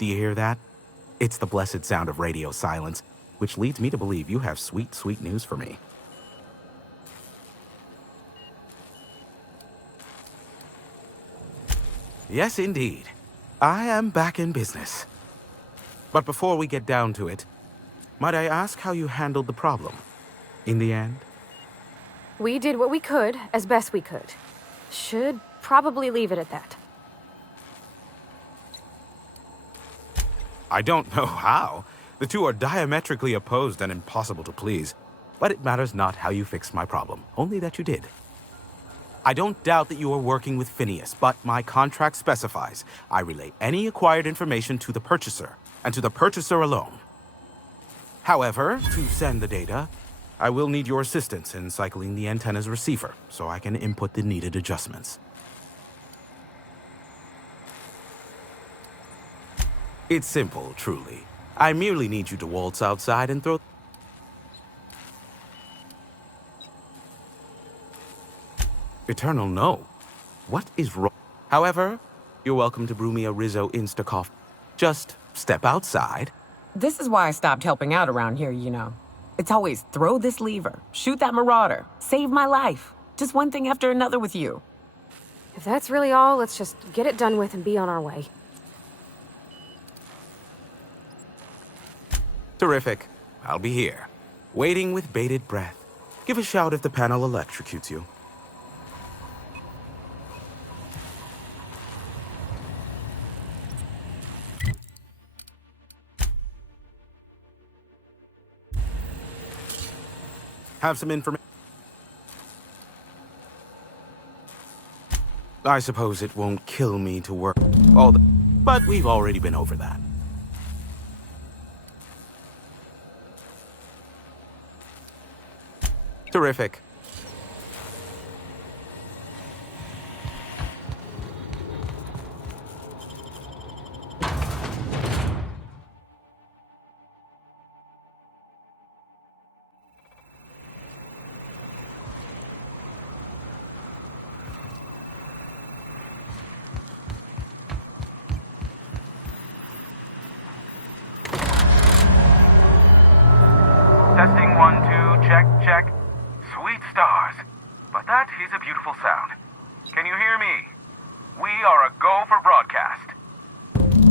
Do you hear that? It's the blessed sound of radio silence, which leads me to believe you have sweet, sweet news for me. Yes, indeed. I am back in business. But before we get down to it, might I ask how you handled the problem? In the end? We did what we could, as best we could. Should probably leave it at that. I don't know how. The two are diametrically opposed and impossible to please. But it matters not how you fixed my problem, only that you did. I don't doubt that you are working with Phineas, but my contract specifies I relay any acquired information to the purchaser, and to the purchaser alone. However, to send the data, I will need your assistance in cycling the antenna's receiver, so I can input the needed adjustments. It's simple, truly. I merely need you to waltz outside and throw... Eternal no. What is wrong? However, you're welcome to brew me a Rizzo Insta-Coffee. Just step outside. This is why I stopped helping out around here, you know. It's always throw this lever, shoot that marauder, save my life. Just one thing after another with you. If that's really all, let's just get it done with and be on our way. Terrific. I'll be here, waiting with bated breath. Give a shout if the panel electrocutes you. Have some information. I suppose it won't kill me to work all the... But we've already been over that. Terrific. Testing 1, 2, check, check. Sweet stars. But that is a beautiful sound. Can you hear me? We are a go for broadcast.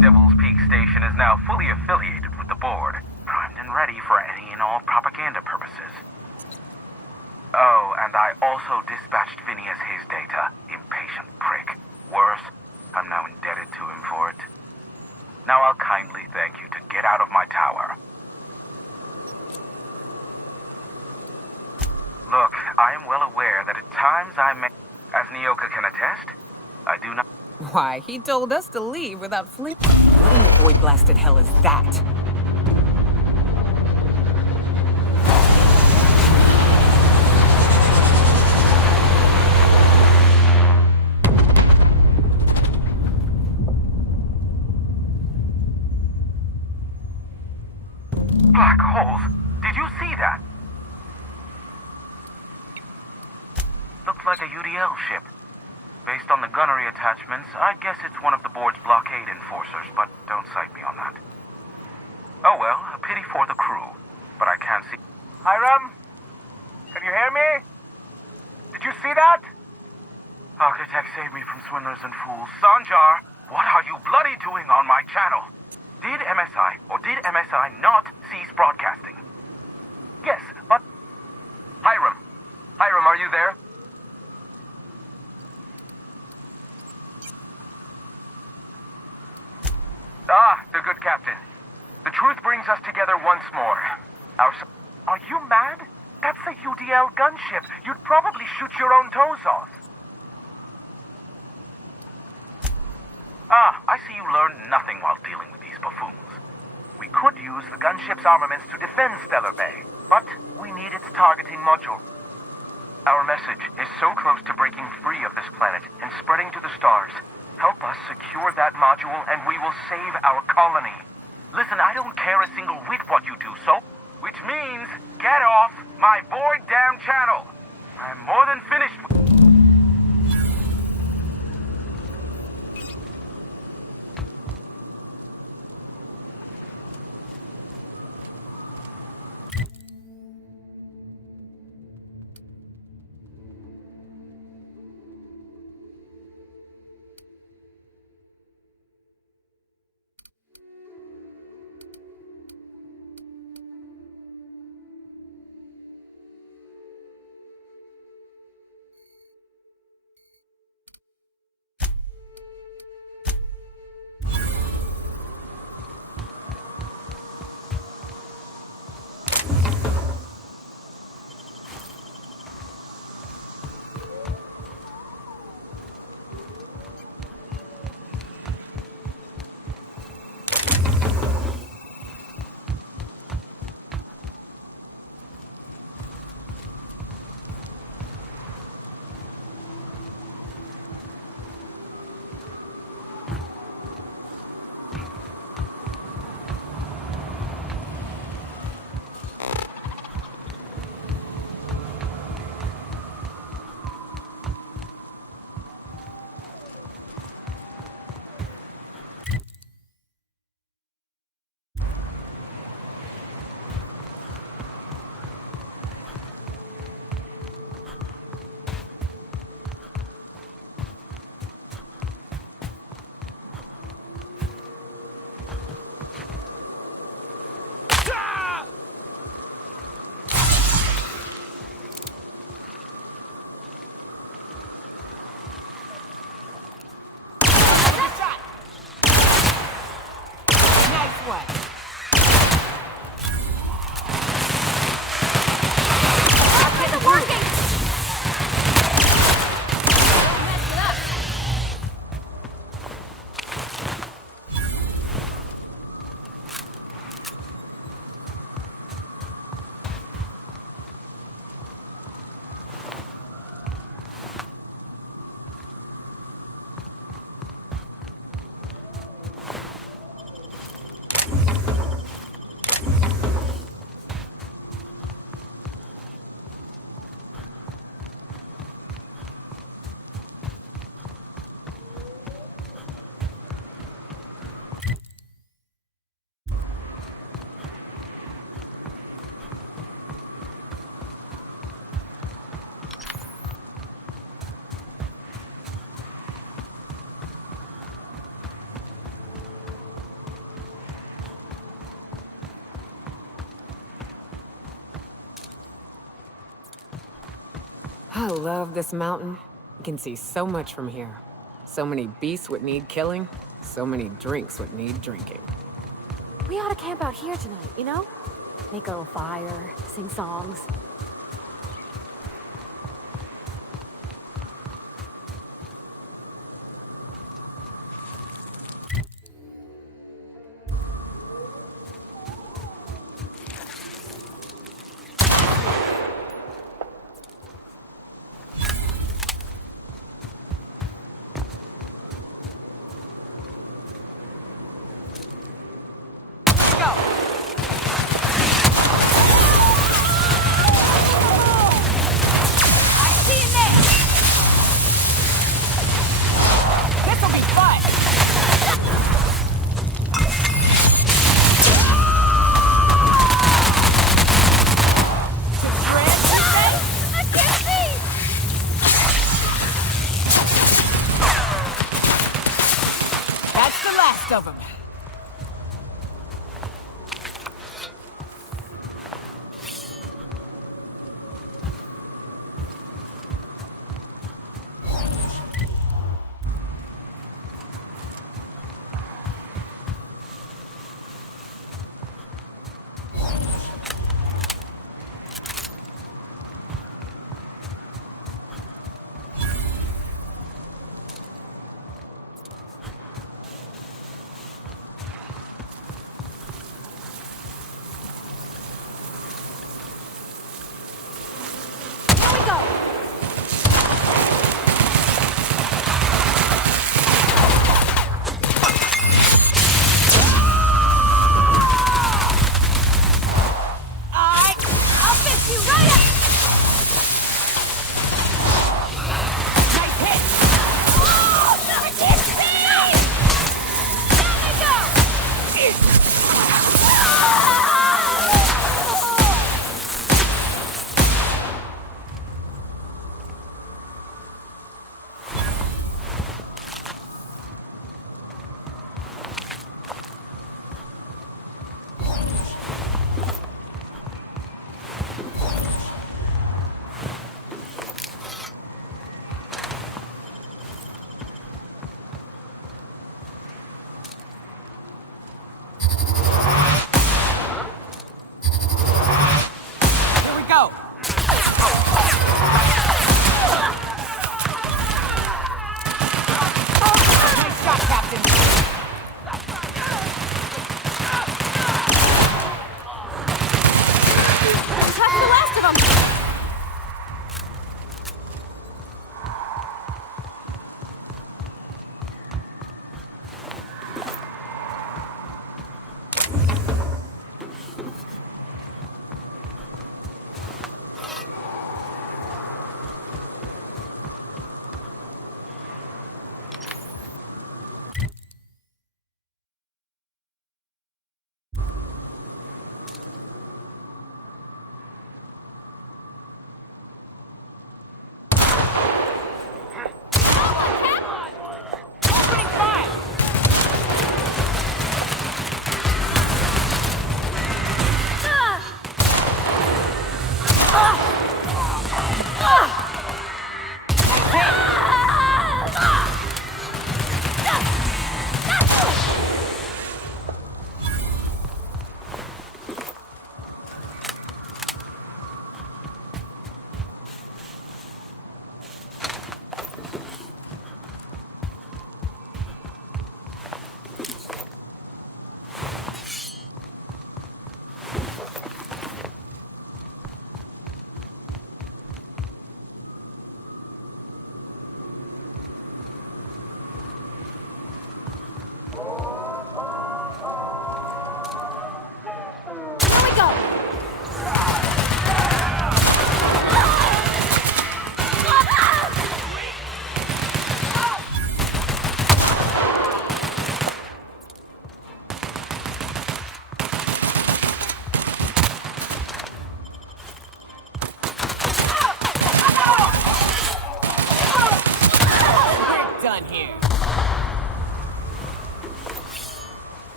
Devil's Peak Station is now fully affiliated with the board, primed and ready for any and all propaganda purposes. Oh, and I also dispatched Phineas his data. Impatient prick. Worse, I'm now indebted to him for it. Now I'll kindly thank you to get out of my tower. Look, I am well aware that at times I may... As Nyoka can attest, I do not... Why, he told us to leave without flinching. What in the void blasted hell is that? Black holes! Did you see that? Looked like a UDL ship. Based on the gunnery attachments, I guess it's one of the board's blockade enforcers, but don't cite me on that. Oh well, a pity for the crew, but I can't see... Hiram? Can you hear me? Did you see that? Architect saved me from swindlers and fools. Sanjar, what are you bloody doing on my channel? Did MSI, or did MSI not cease broadcasting? Yes, but... Hiram, are you there? Ah, the good captain. The truth brings us together once more. Are you mad? That's a UDL gunship. You'd probably shoot your own toes off. Ah, I see you learned nothing while dealing with these buffoons. We could use the gunship's armaments to defend Stellar Bay, but we need its targeting module. Our message is so close to breaking free of this planet and spreading to the stars. Help us secure that module and we will save our colony. Listen, I don't care a single whit what you do, so... Which means, get off my bored damn channel. I'm more than finished with... way. Rockets are working! Don't mess it up. I love this mountain. You can see so much from here. So many beasts would need killing. So many drinks would need drinking. We ought to camp out here tonight, you know? Make a little fire, sing songs. Go! I see you there! This'll be fun! I can't see! That's the last of them.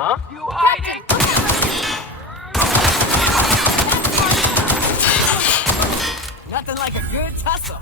Huh? You hiding? Nothing like a good tussle.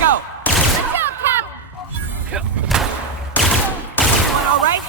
go. Good job, Cap! Doing all right?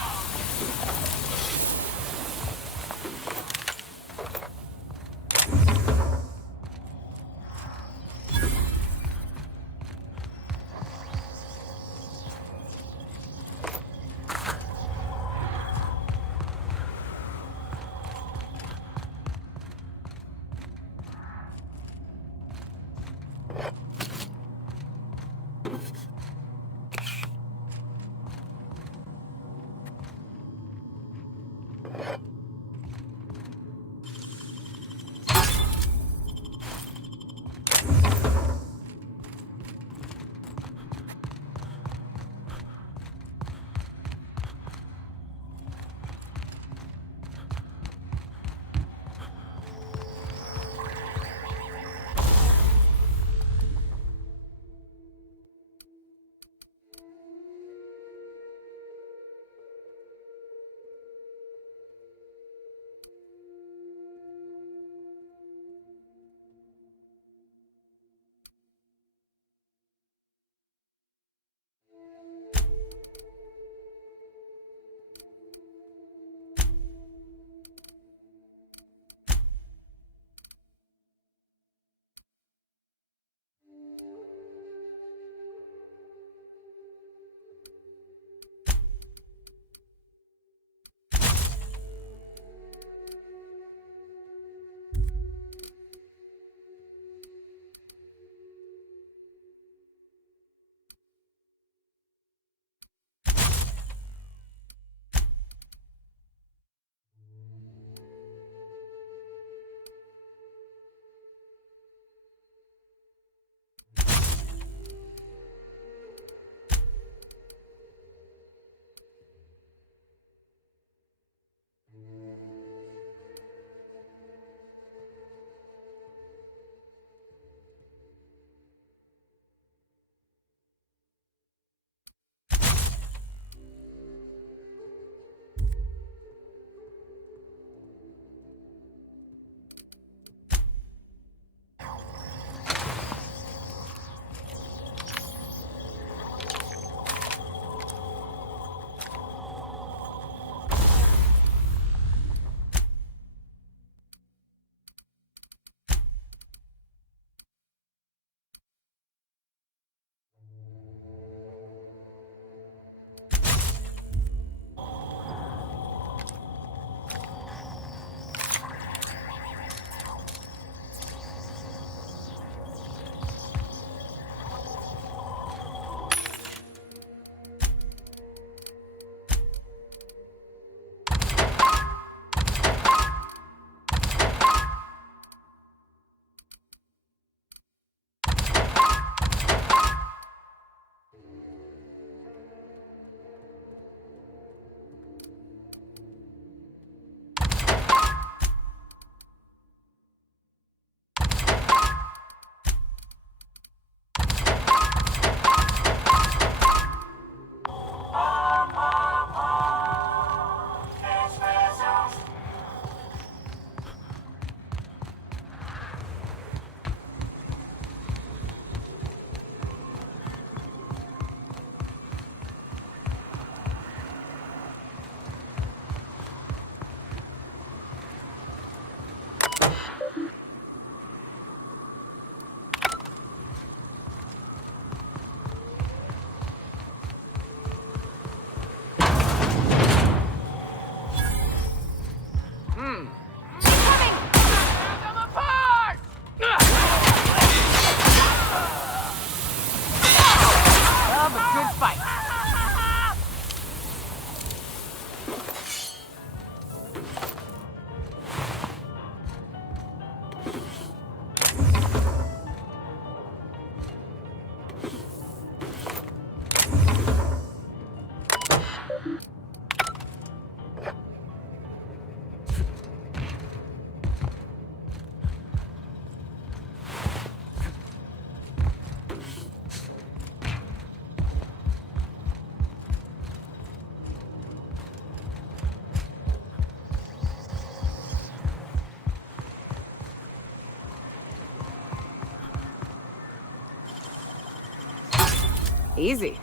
Easy.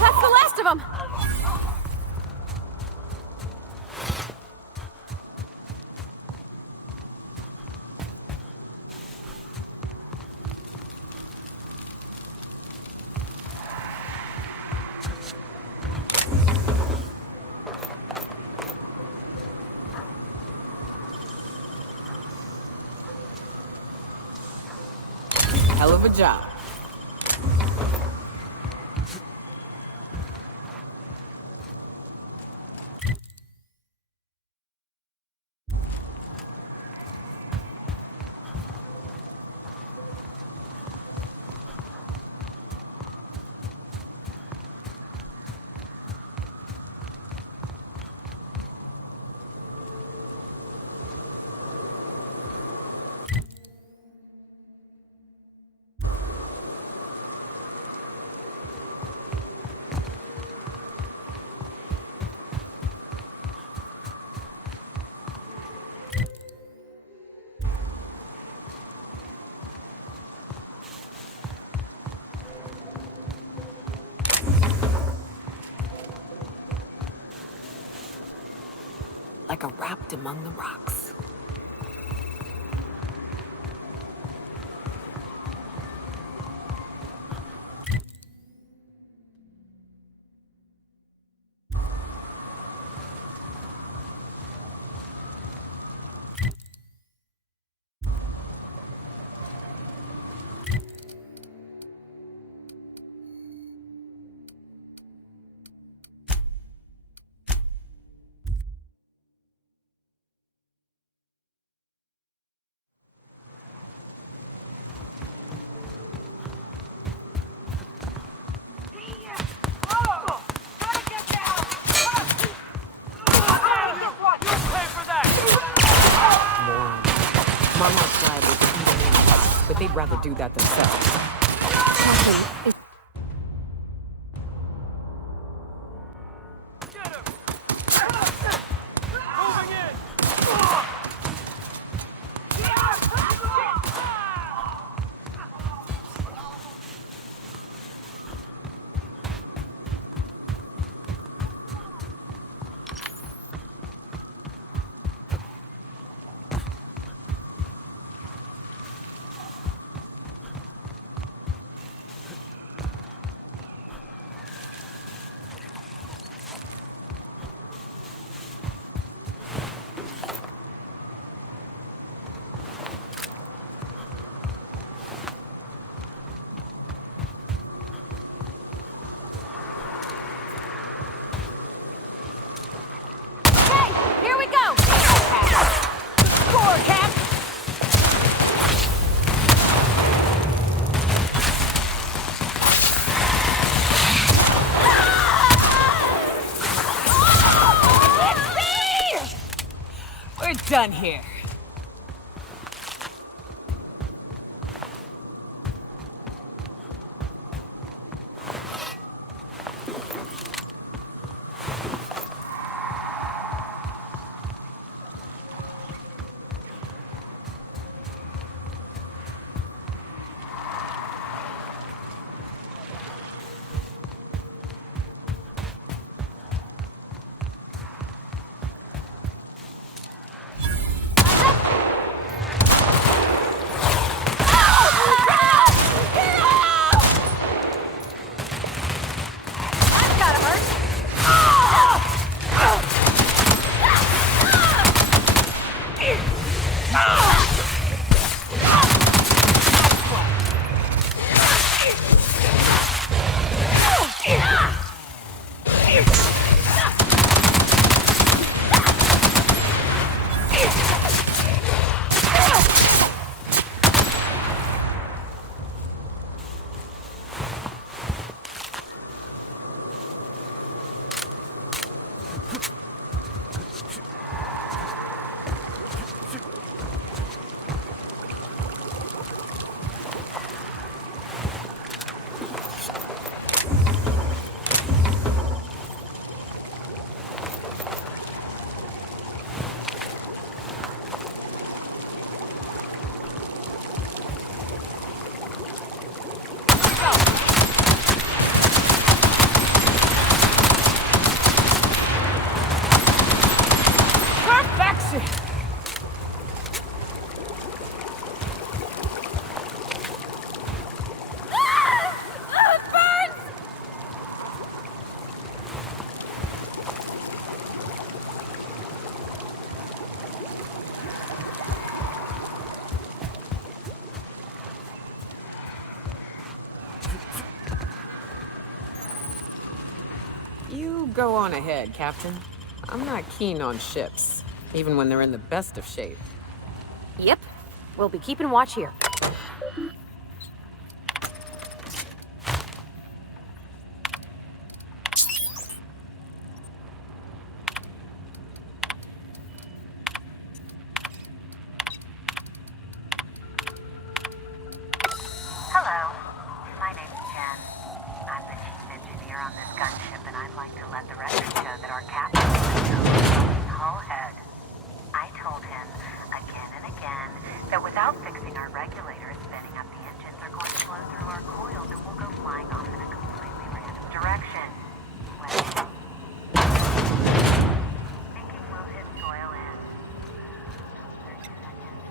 That's the last of them! Hell of a job. Like a rapt among the rocks. Monarchs liable to eat a man alive, but they'd rather do that themselves. Done here. You go on ahead, Captain. I'm not keen on ships, even when they're in the best of shape. Yep. We'll be keeping watch here. Hello, my name's Jen. I'm the chief engineer on this gunship, and I'd like to let the record show that our captain is hull head. I told him again and again that without fixing our regulators, spinning up the engines are going to blow through our coils, and we'll go flying off in a completely random direction. Well, thinking we'll hit soil in 30 seconds.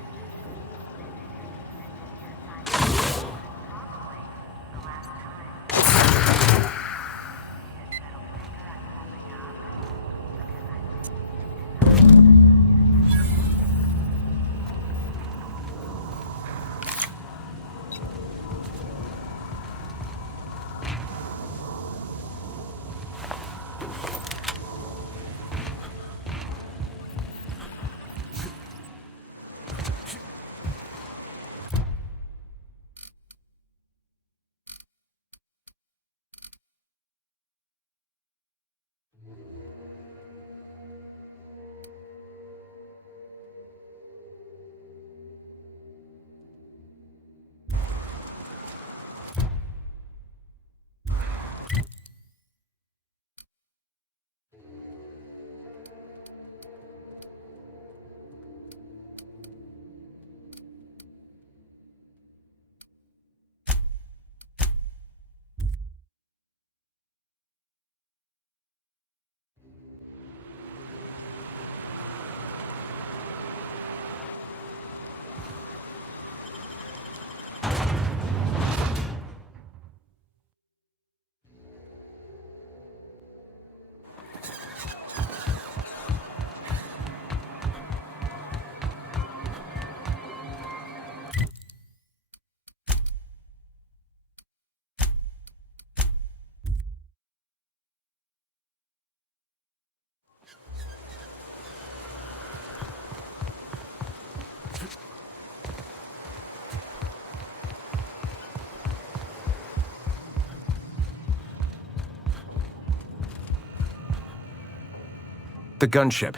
The gunship.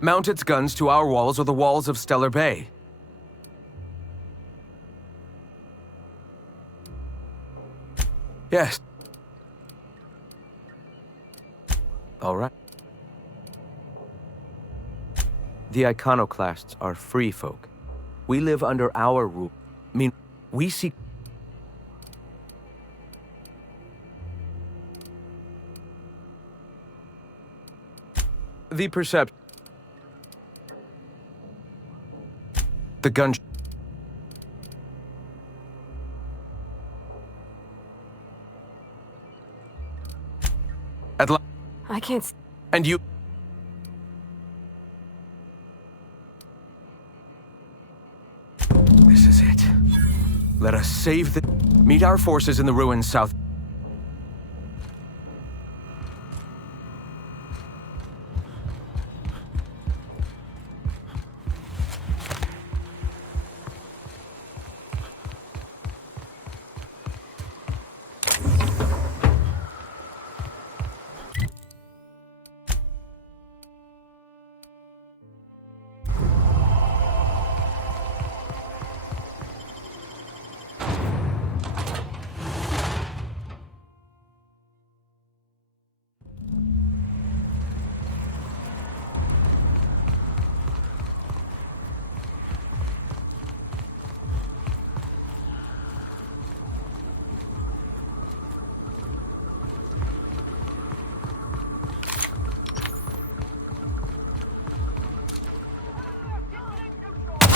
Mount its guns to our walls or the walls of Stellar Bay. Yes. All right. The iconoclasts are free folk. We live under our rule. We seek... The percept... The gun... I can't... And you... This is it. Let us save the... Meet our forces in the ruins south...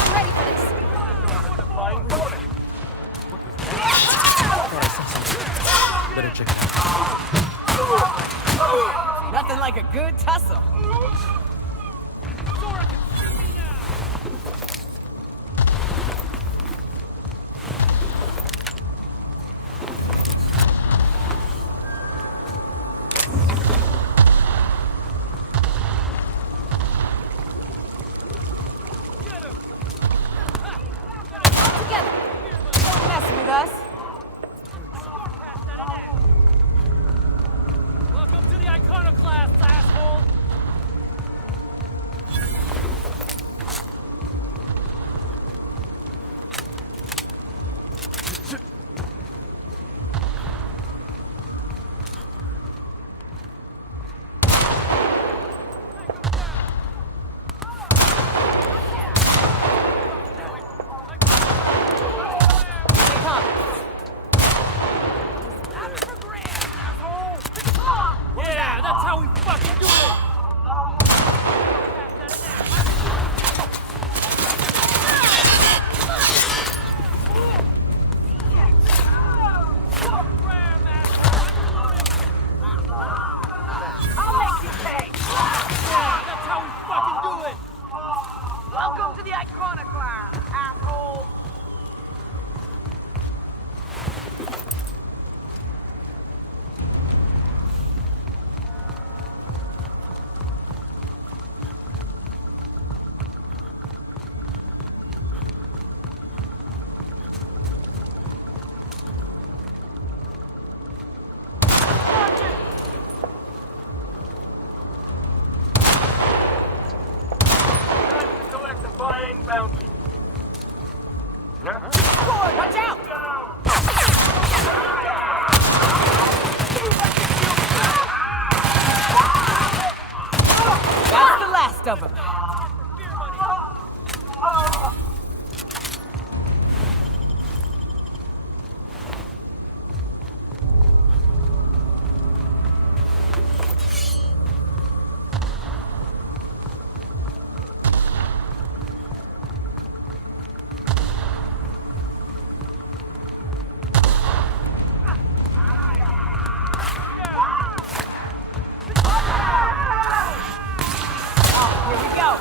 I'm ready for this. Better check it out. Nothing like a good tussle. Watch out! That's the last of them. Here we go.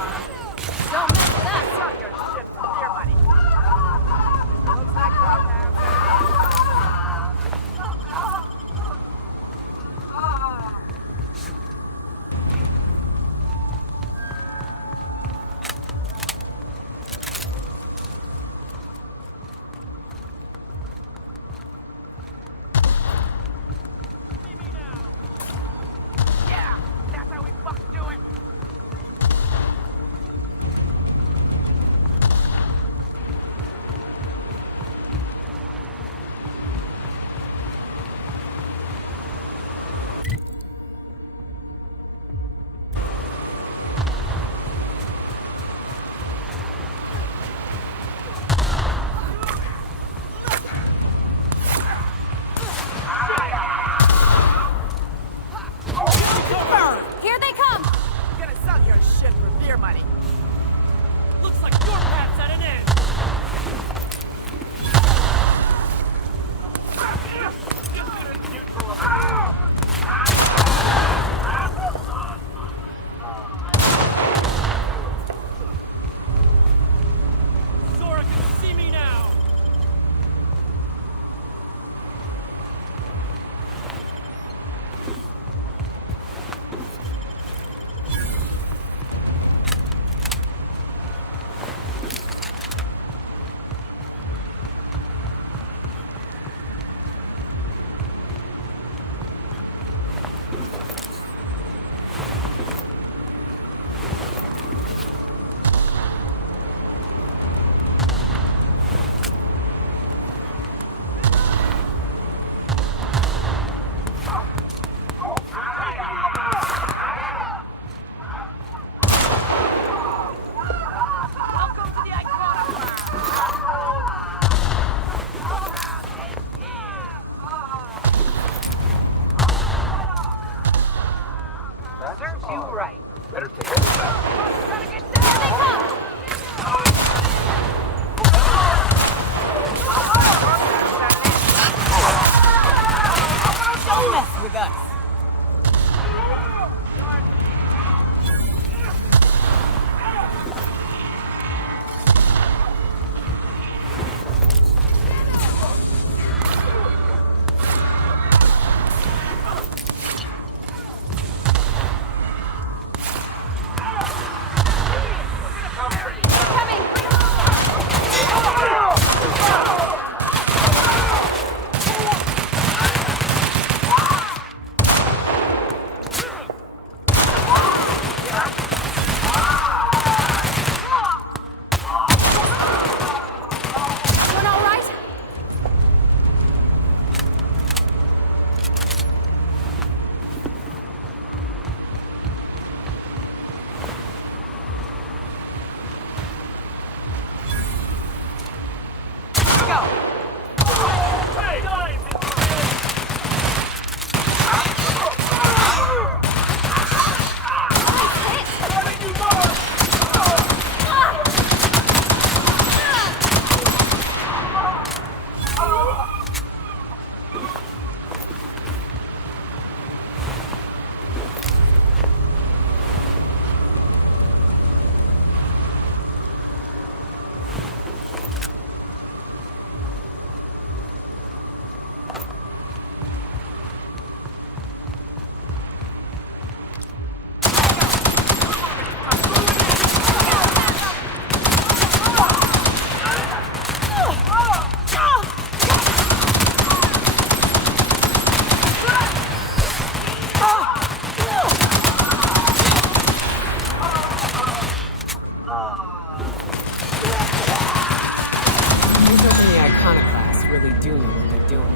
Iconoclasts really do know what they're doing.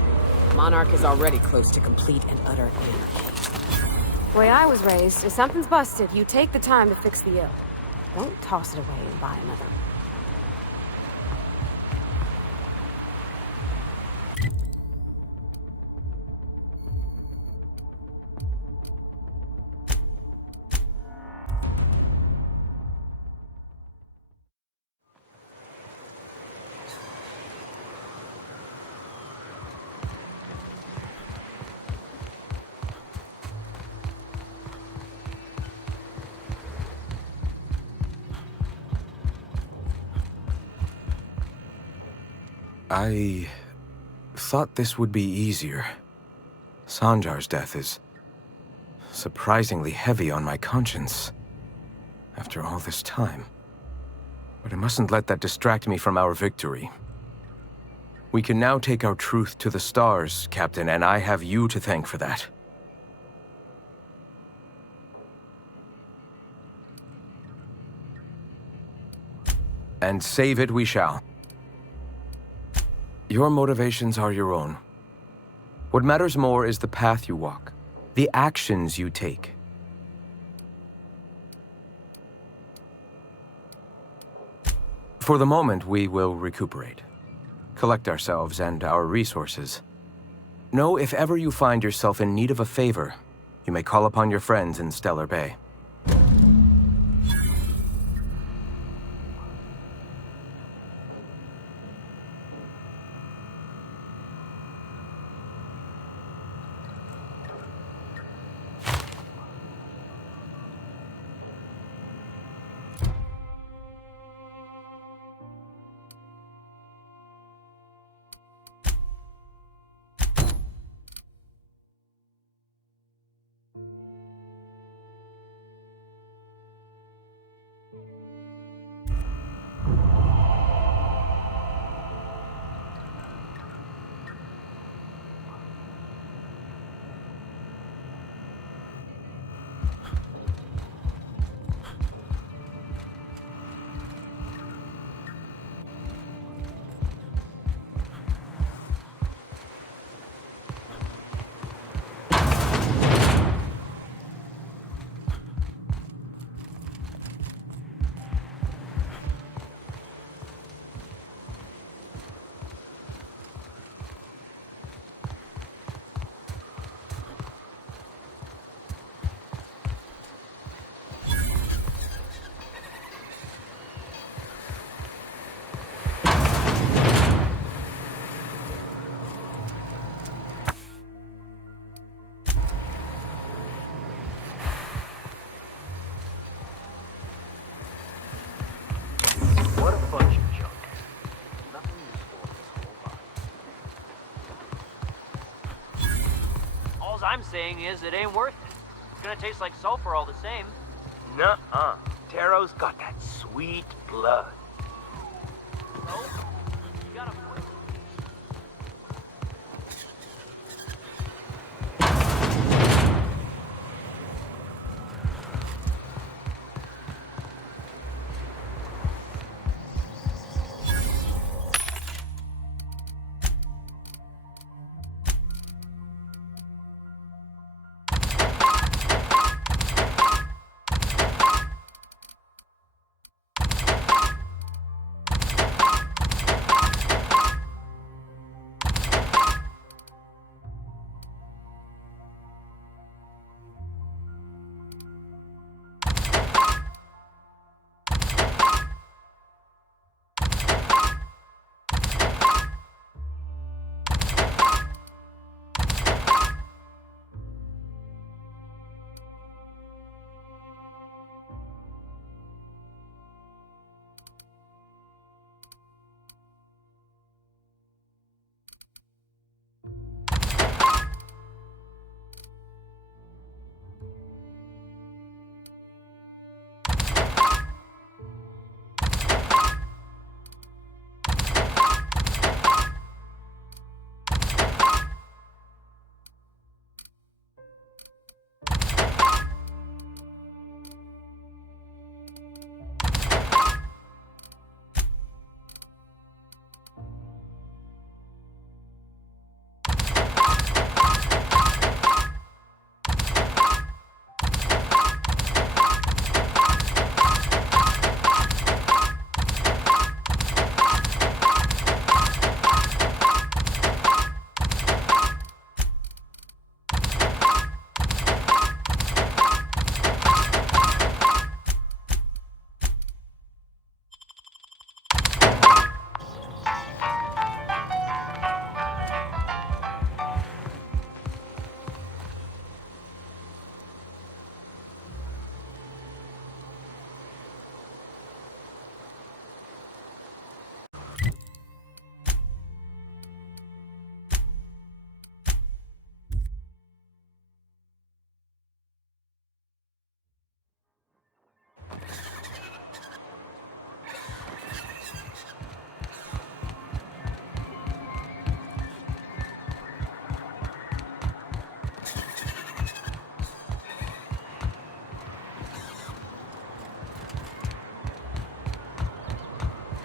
Monarch is already close to complete and utter anarchy. The way I was raised, if something's busted, you take the time to fix the ill. Don't toss it away and buy another. I thought this would be easier. Sanjar's death is surprisingly heavy on my conscience after all this time. But I mustn't let that distract me from our victory. We can now take our truth to the stars, Captain, and I have you to thank for that. And save it we shall. Your motivations are your own. What matters more is the path you walk, the actions you take. For the moment, we will recuperate, collect ourselves and our resources. Know if ever you find yourself in need of a favor, you may call upon your friends in Stellar Bay. What a bunch of junk. Nothing useful in this whole lot. Alls I'm saying is it ain't worth it. It's gonna taste like sulfur all the same. Nuh-uh. Taro's got that sweet blood. Oh, you got a point.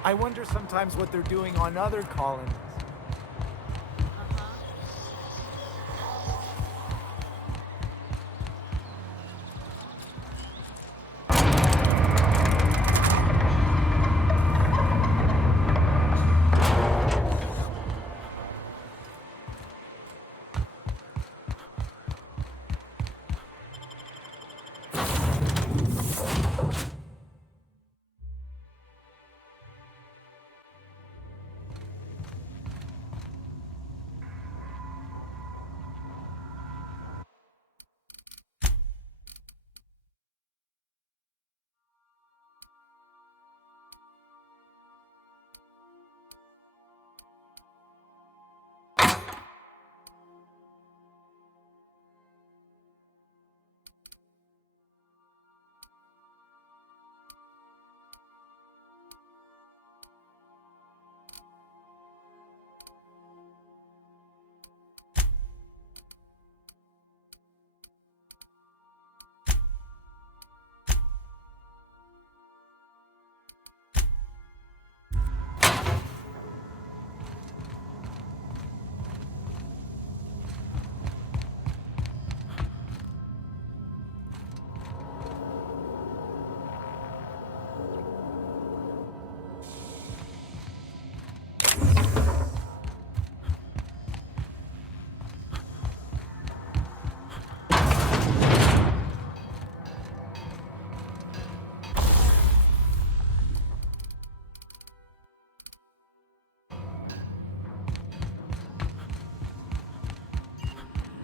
I wonder sometimes what they're doing on other colonies.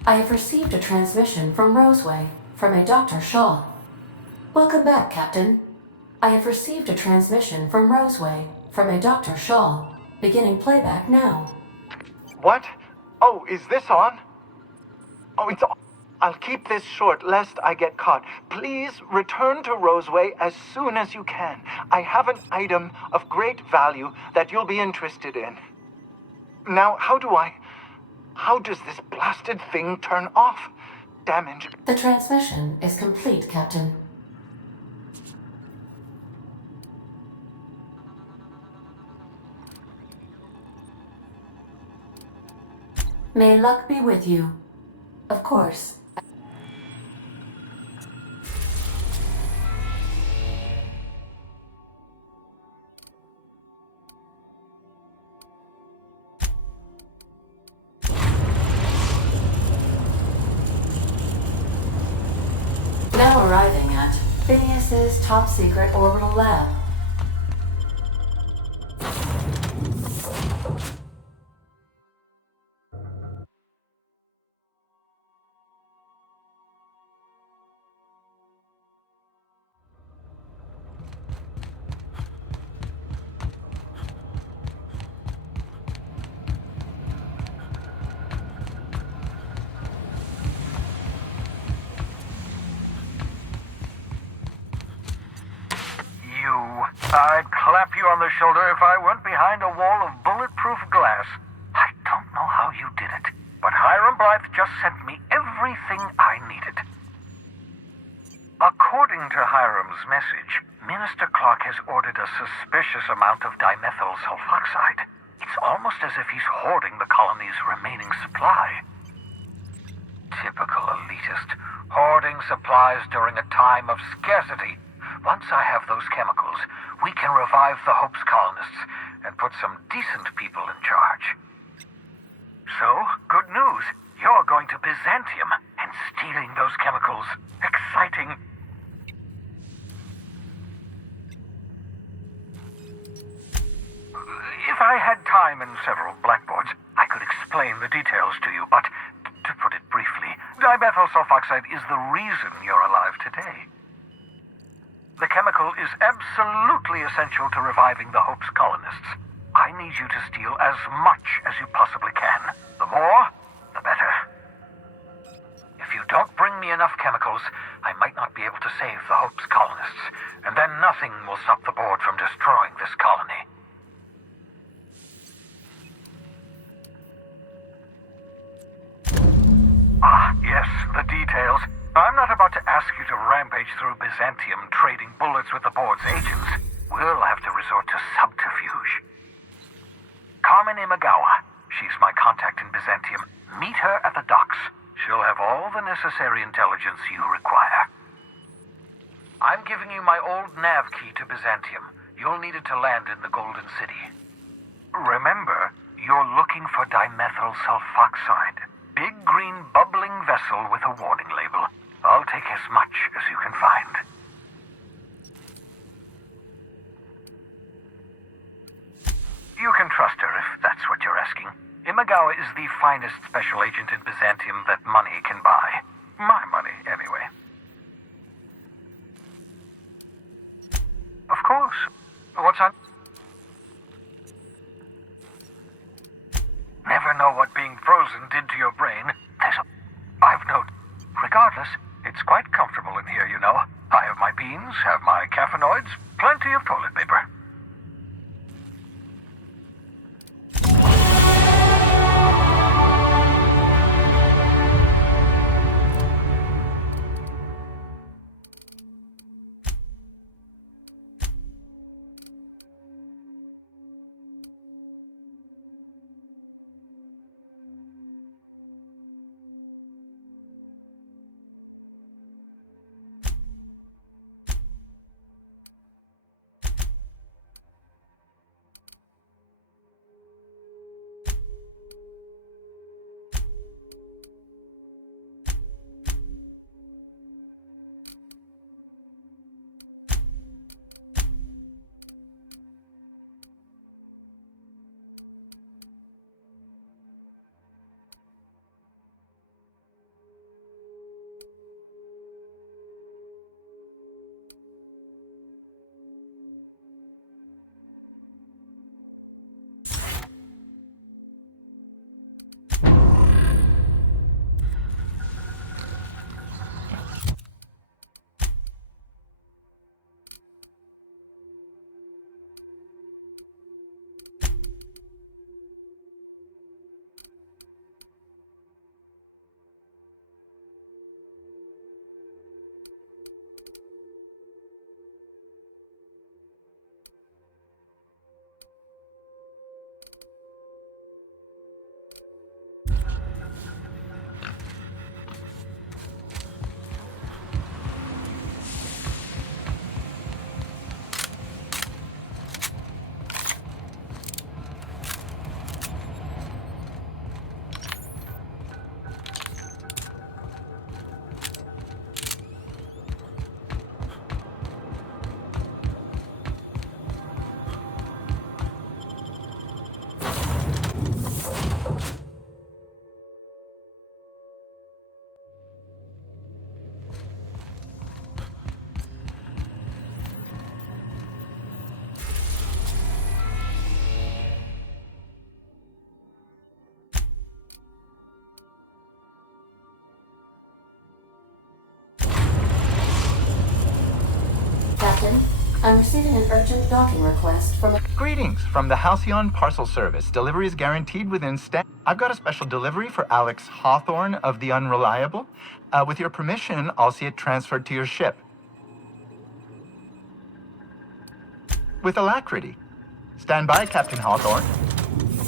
I have received a transmission from Roseway, from a Dr. Shaw. Welcome back, Captain. I have received a transmission from Roseway, from a Dr. Shaw. Beginning playback now. What? Oh, is this on? Oh, it's on. I'll keep this short lest I get caught. Please return to Roseway as soon as you can. I have an item of great value that you'll be interested in. Now, how does this blasted thing turn off? Damage. The transmission is complete, Captain. May luck be with you. Of course. Now arriving at Phineas's top secret orbital lab. I'd clap you on the shoulder if I weren't behind a wall of bulletproof glass. I don't know how you did it, but Hiram Blythe just sent me everything I needed. According to Hiram's message, Minister Clark has ordered a suspicious amount of dimethyl sulfoxide. It's almost as if he's hoarding the colony's remaining supply. Typical elitist, hoarding supplies during a time of scarcity. Once I have those chemicals, we can revive the Hope's colonists and put some decent people in charge. So, good news. You're going to Byzantium and stealing those chemicals. Exciting. If I had time and several blackboards, I could explain the details to you, but to put it briefly, dimethyl sulfoxide is the reason you're alive today. The chemical is absolutely essential to reviving the Hope's colonists. I need you to steal as much as you possibly can. The more, the better. If you don't bring me enough chemicals, I might not be able to save the Hope's colonists, and then nothing will stop the board from destroying this colony. Ah, yes, the details. I'm not about to ask you to rampage through Byzantium trading bullets with the board's agents. We'll have to resort to subterfuge. Jen Imagawa. She's my contact in Byzantium. Meet her at the docks. She'll have all the necessary intelligence you require. I'm giving you my old nav key to Byzantium. You'll need it to land in the Golden City. Remember, you're looking for dimethyl sulfoxide. Big green bubbling vessel with a warning label. I'll take as much as you can find. You can trust her if that's what you're asking. Imagawa is the finest special agent in Byzantium that money can buy. My money, anyway. Of course. What's on? Never know what being frozen did to your brain. I've no... Regardless, it's quite comfortable in here, you know. I have my beans, have my caffeinoids, plenty of toilet paper. Captain, I'm receiving an urgent docking request from... Greetings from the Halcyon Parcel Service. Delivery is guaranteed within I've got a special delivery for Alex Hawthorne of the Unreliable. With your permission, I'll see it transferred to your ship. With alacrity. Stand by, Captain Hawthorne.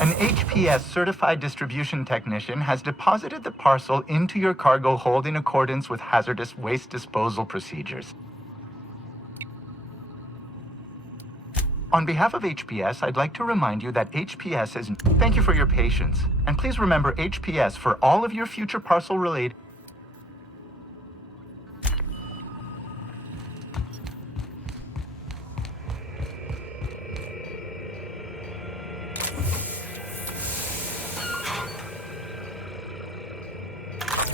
An HPS certified distribution technician has deposited the parcel into your cargo hold in accordance with hazardous waste disposal procedures. On behalf of HPS, I'd like to remind you that HPS is... Thank you for your patience. And please remember HPS for all of your future parcel-related...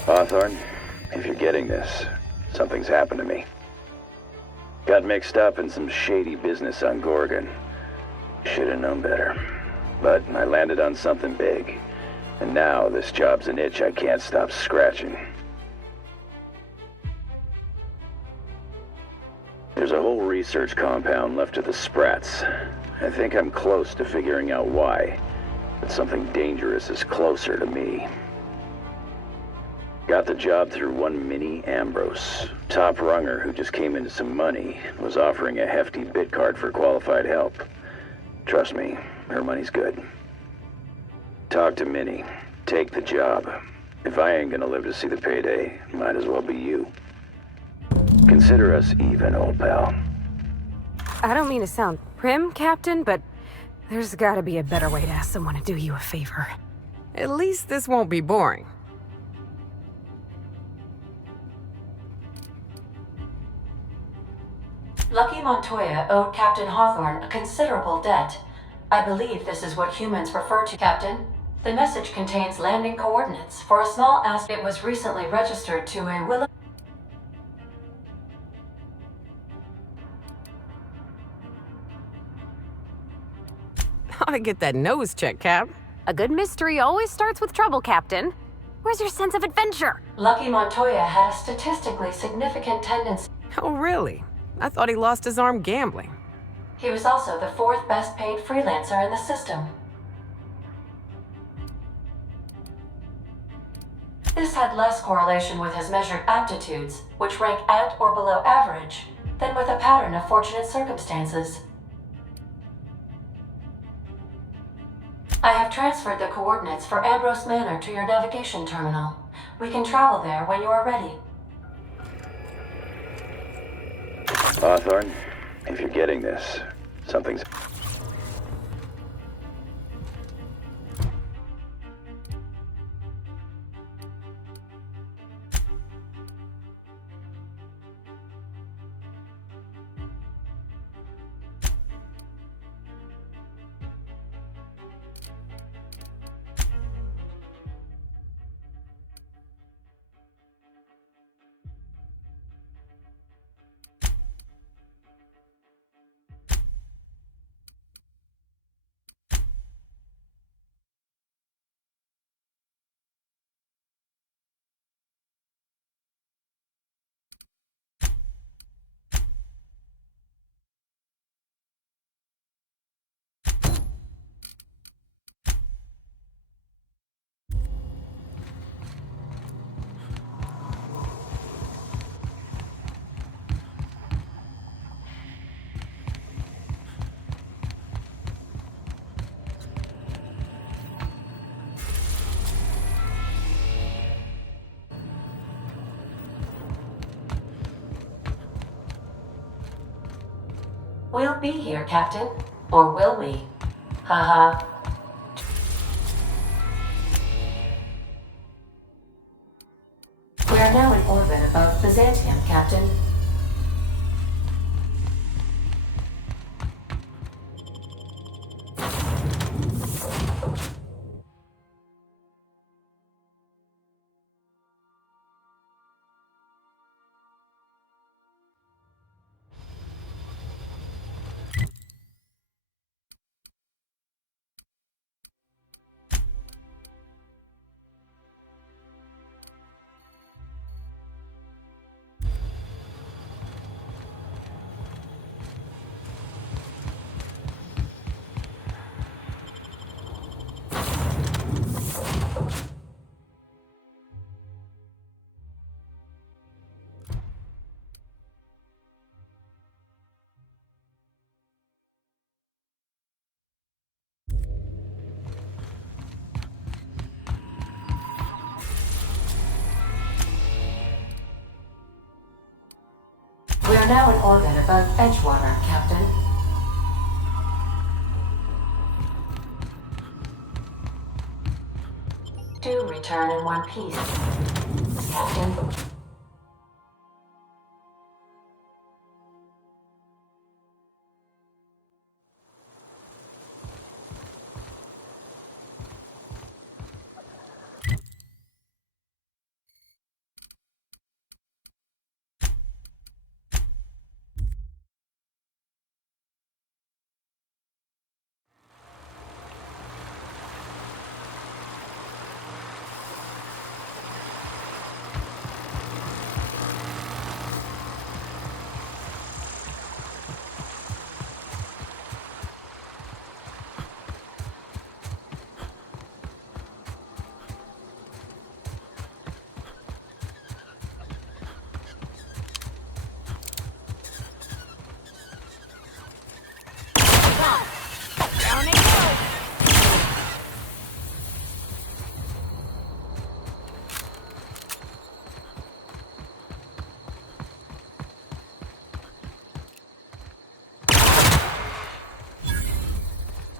Hawthorne, if you're getting this, something's happened to me. Got mixed up in some shady business on Gorgon. Should have known better. But I landed on something big. And now this job's an itch I can't stop scratching. There's a whole research compound left of the Sprats. I think I'm close to figuring out why. But something dangerous is closer to me. Got the job through one Minnie Ambrose. Top runger who just came into some money, was offering a hefty bid card for qualified help. Trust me, her money's good. Talk to Minnie. Take the job. If I ain't gonna live to see the payday, might as well be you. Consider us even, old pal. I don't mean to sound prim, Captain, but there's gotta be a better way to ask someone to do you a favor. At least this won't be boring. Lucky Montoya owed Captain Hawthorne a considerable debt. I believe this is what humans refer to, Captain. The message contains landing coordinates for a small asset. It was recently registered to a Willow. Ought to get that nose checked, Cap. A good mystery always starts with trouble, Captain. Where's your sense of adventure? Lucky Montoya had a statistically significant tendency. Oh, really? I thought he lost his arm gambling. He was also the 4th best paid freelancer in the system. This had less correlation with his measured aptitudes, which rank at or below average, than with a pattern of fortunate circumstances. I have transferred the coordinates for Ambrose Manor to your navigation terminal. We can travel there when you are ready. Hawthorne, if you're getting this, something's... We'll be here, Captain. Or will we? Haha. We are now in orbit above Byzantium, Captain. We are now in orbit above Edgewater, Captain. Do return in one piece, Captain.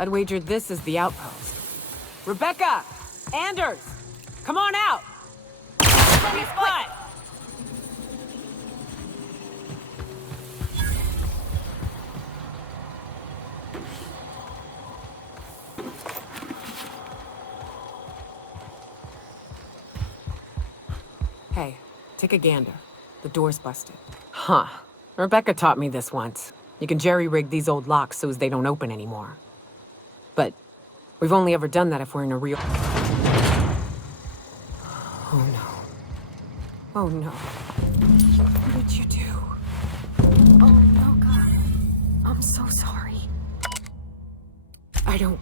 I'd wager this is the outpost. Rebecca! Anders! Come on out! Steady spot! Hey, take a gander. The door's busted. Huh. Rebecca taught me this once. You can jerry-rig these old locks so as they don't open anymore. But we've only ever done that if we're in a real... Oh no. Oh no. What did you do? Oh no, God. I'm so sorry. I don't...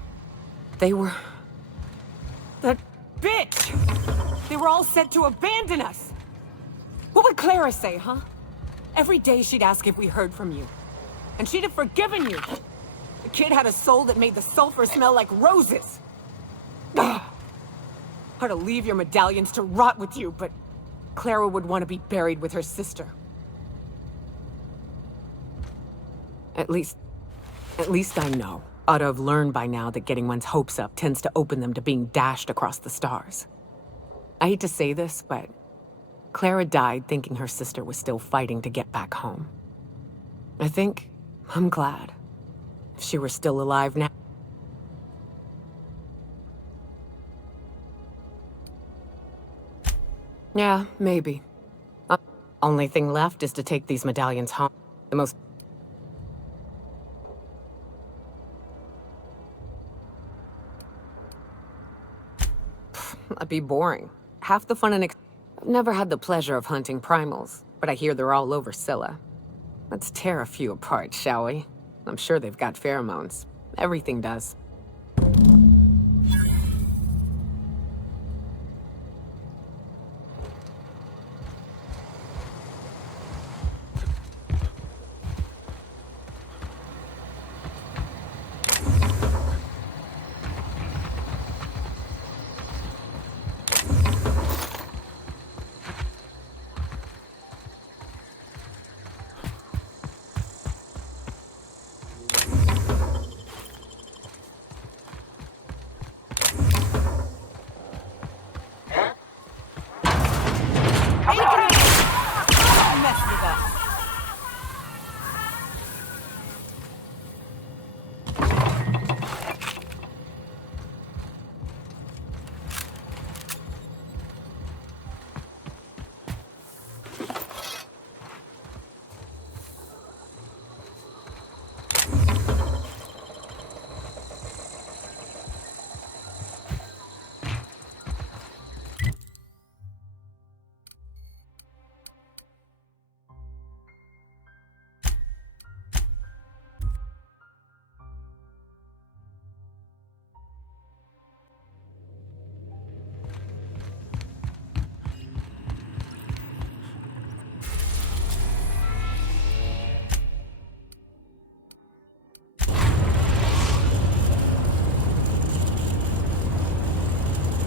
They were... That bitch! They were all set to abandon us! What would Clara say, huh? Every day she'd ask if we heard from you. And she'd have forgiven you. The kid had a soul that made the sulfur smell like roses. Ugh. Or to leave your medallions to rot with you, but Clara would want to be buried with her sister. At least I know. Ought to have learned by now that getting one's hopes up tends to open them to being dashed across the stars. I hate to say this, but Clara died thinking her sister was still fighting to get back home. I'm glad. If she were still alive now... Yeah, maybe. Only thing left is to take these medallions home. The most... That'd be boring. Half the fun and I've never had the pleasure of hunting primals, but I hear they're all over Scylla. Let's tear a few apart, shall we? I'm sure they've got pheromones. Everything does.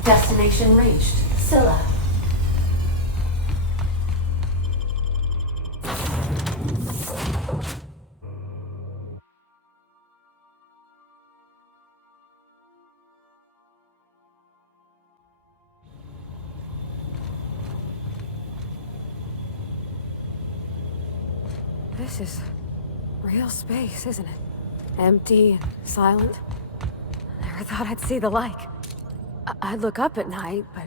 Destination reached. Scylla. This is real space, isn't it? Empty and silent. Never thought I'd see the like. I'd look up at night, but...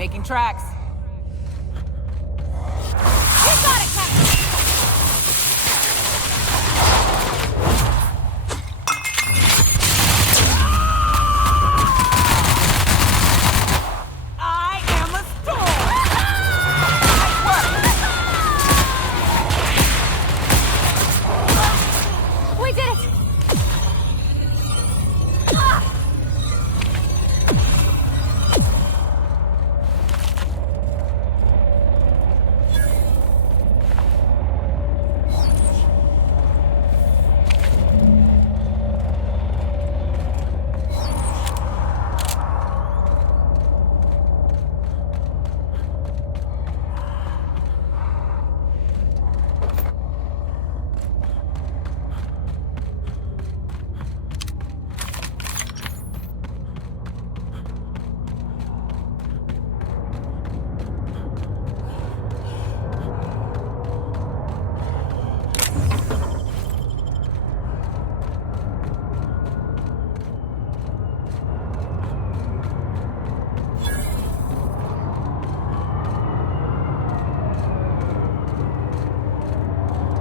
Making tracks. You got it, Captain! I am a storm! We did it!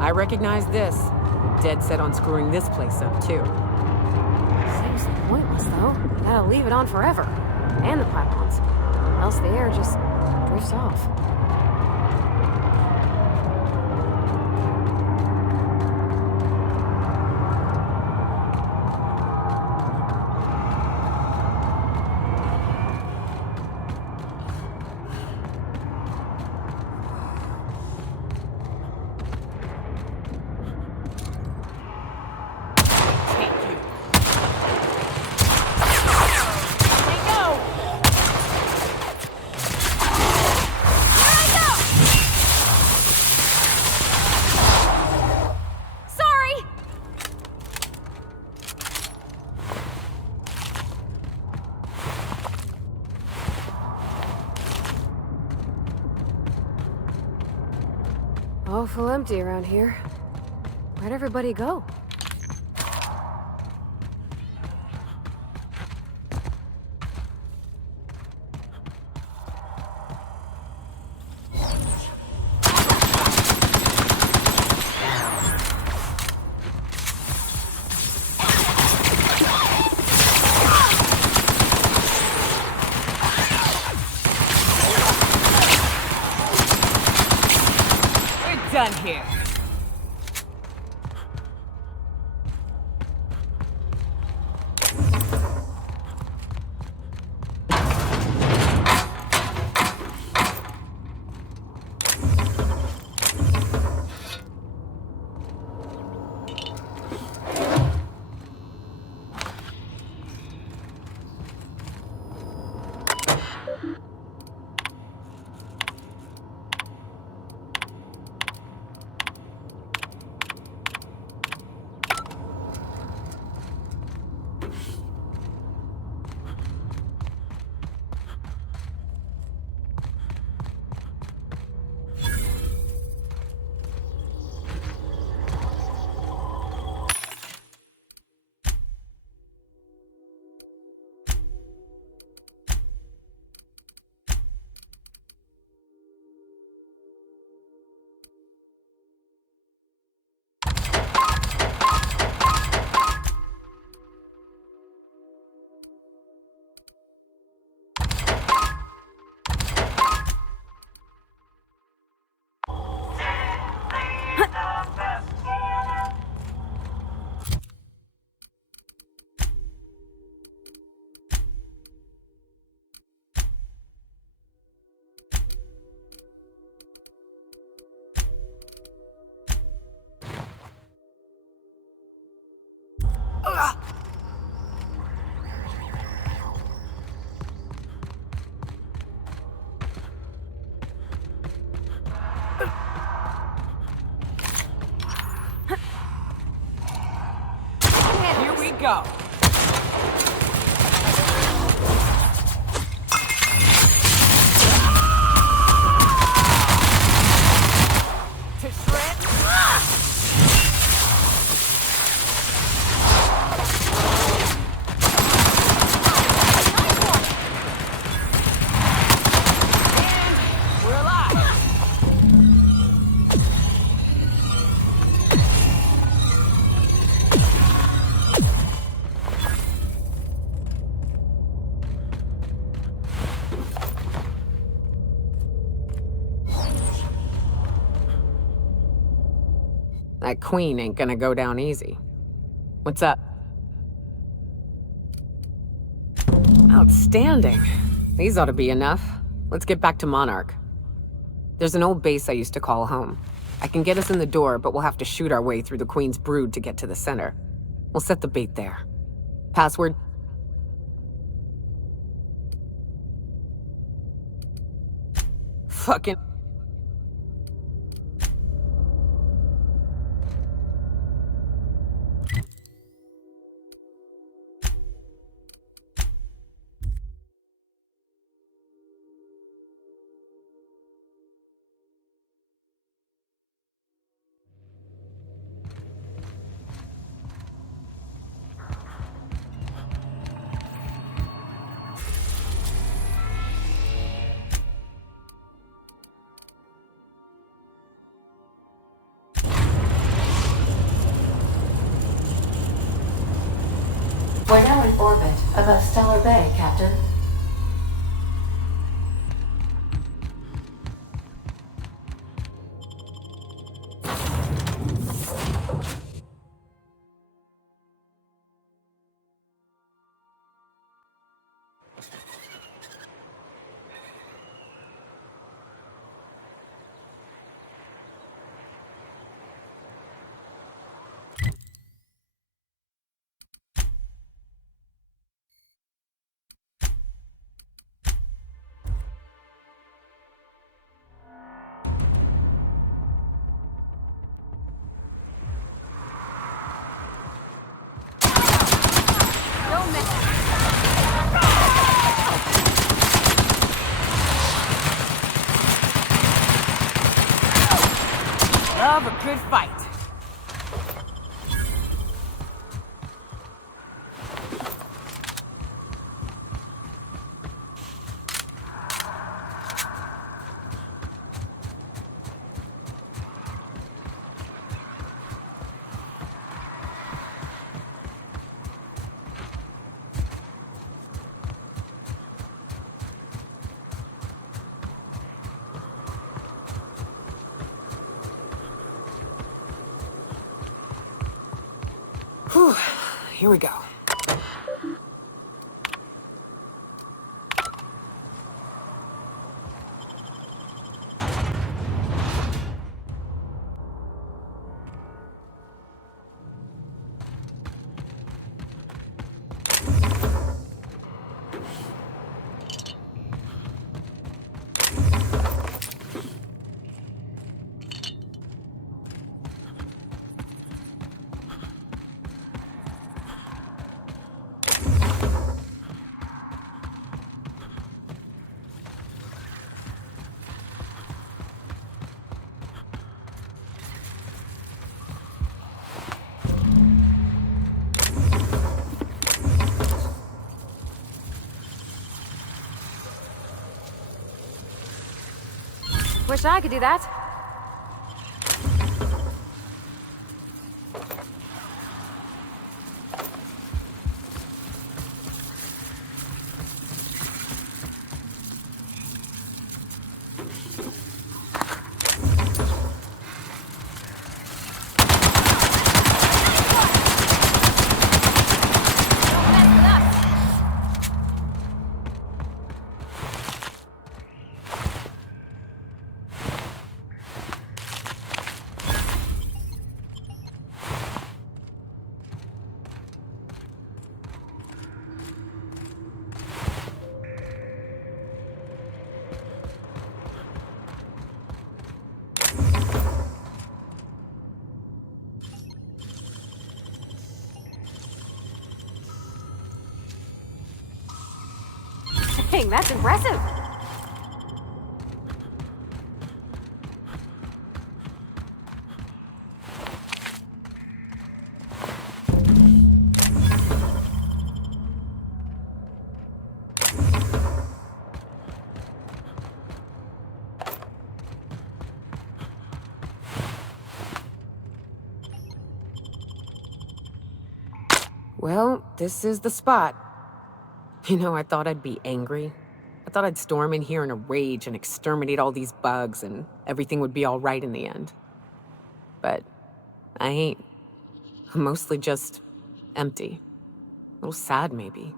I recognize this. I'm dead set on screwing this place up, too. Seems pointless, though. Gotta leave it on forever. And the pylons. Else the air just drifts off. Awful empty around here. Where'd everybody go? Done here. Here we go. To shred. Queen ain't gonna go down easy. What's up? Outstanding. These ought to be enough. Let's get back to Monarch. There's an old base I used to call home. I can get us in the door, but we'll have to shoot our way through the Queen's brood to get to the center. We'll set the bait there. Password? Fucking... We're now in orbit above Stellar Bay, Captain. Love a good fight. Whew. Here we go. Wish I could do that. Dang, that's impressive. Well, this is the spot. You know, I thought I'd be angry. I thought I'd storm in here in a rage and exterminate all these bugs and everything would be all right in the end. But I ain't. I'm mostly just empty. A little sad, maybe.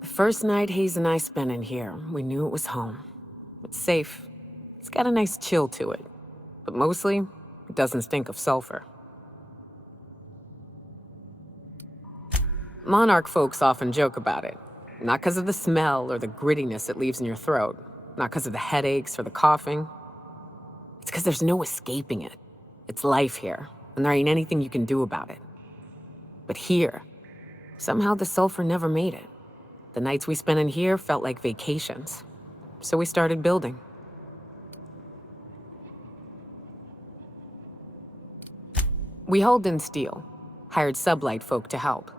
The first night Hayes and I spent in here, we knew it was home. It's safe. It's got a nice chill to it. But mostly, it doesn't stink of sulfur. Monarch folks often joke about it. Not because of the smell or the grittiness it leaves in your throat. Not because of the headaches or the coughing. It's because there's no escaping it. It's life here, and there ain't anything you can do about it. But here, somehow the sulfur never made it. The nights we spent in here felt like vacations. So we started building. We hauled in steel, hired sublight folk to help.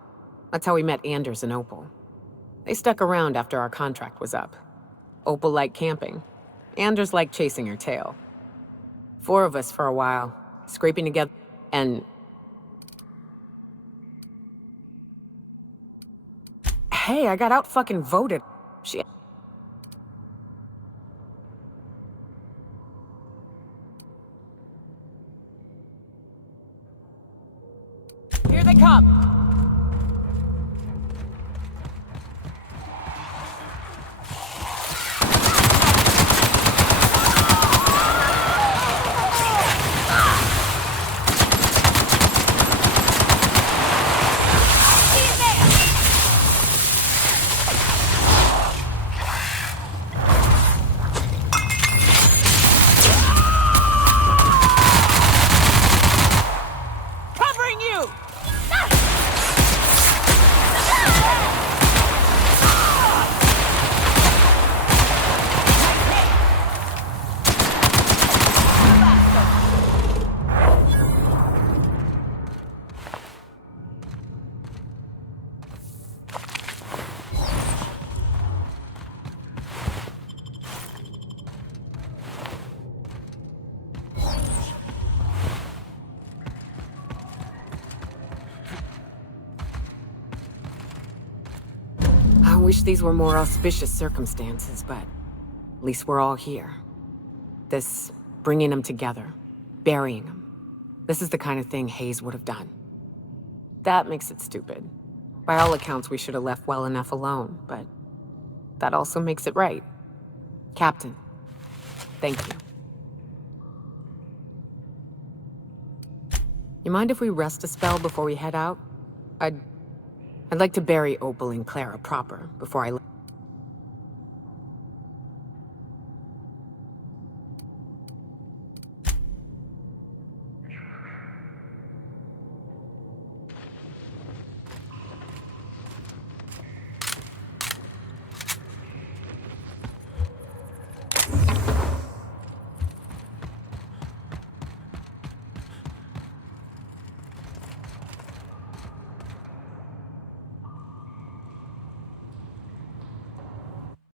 That's how we met Anders and Opal. They stuck around after our contract was up. Opal liked camping. Anders liked chasing her tail. 4 of us for a while, scraping together, and... Hey, I got out-fucking-voted. Shit. Here they come! I wish these were more auspicious circumstances, but at least we're all here. This bringing them together, burying them. This is the kind of thing Hayes would have done. That makes it stupid. By all accounts, we should have left well enough alone, but that also makes it right. Captain, thank you. You mind if we rest a spell before we head out? I'd like to bury Opal and Clara proper before I...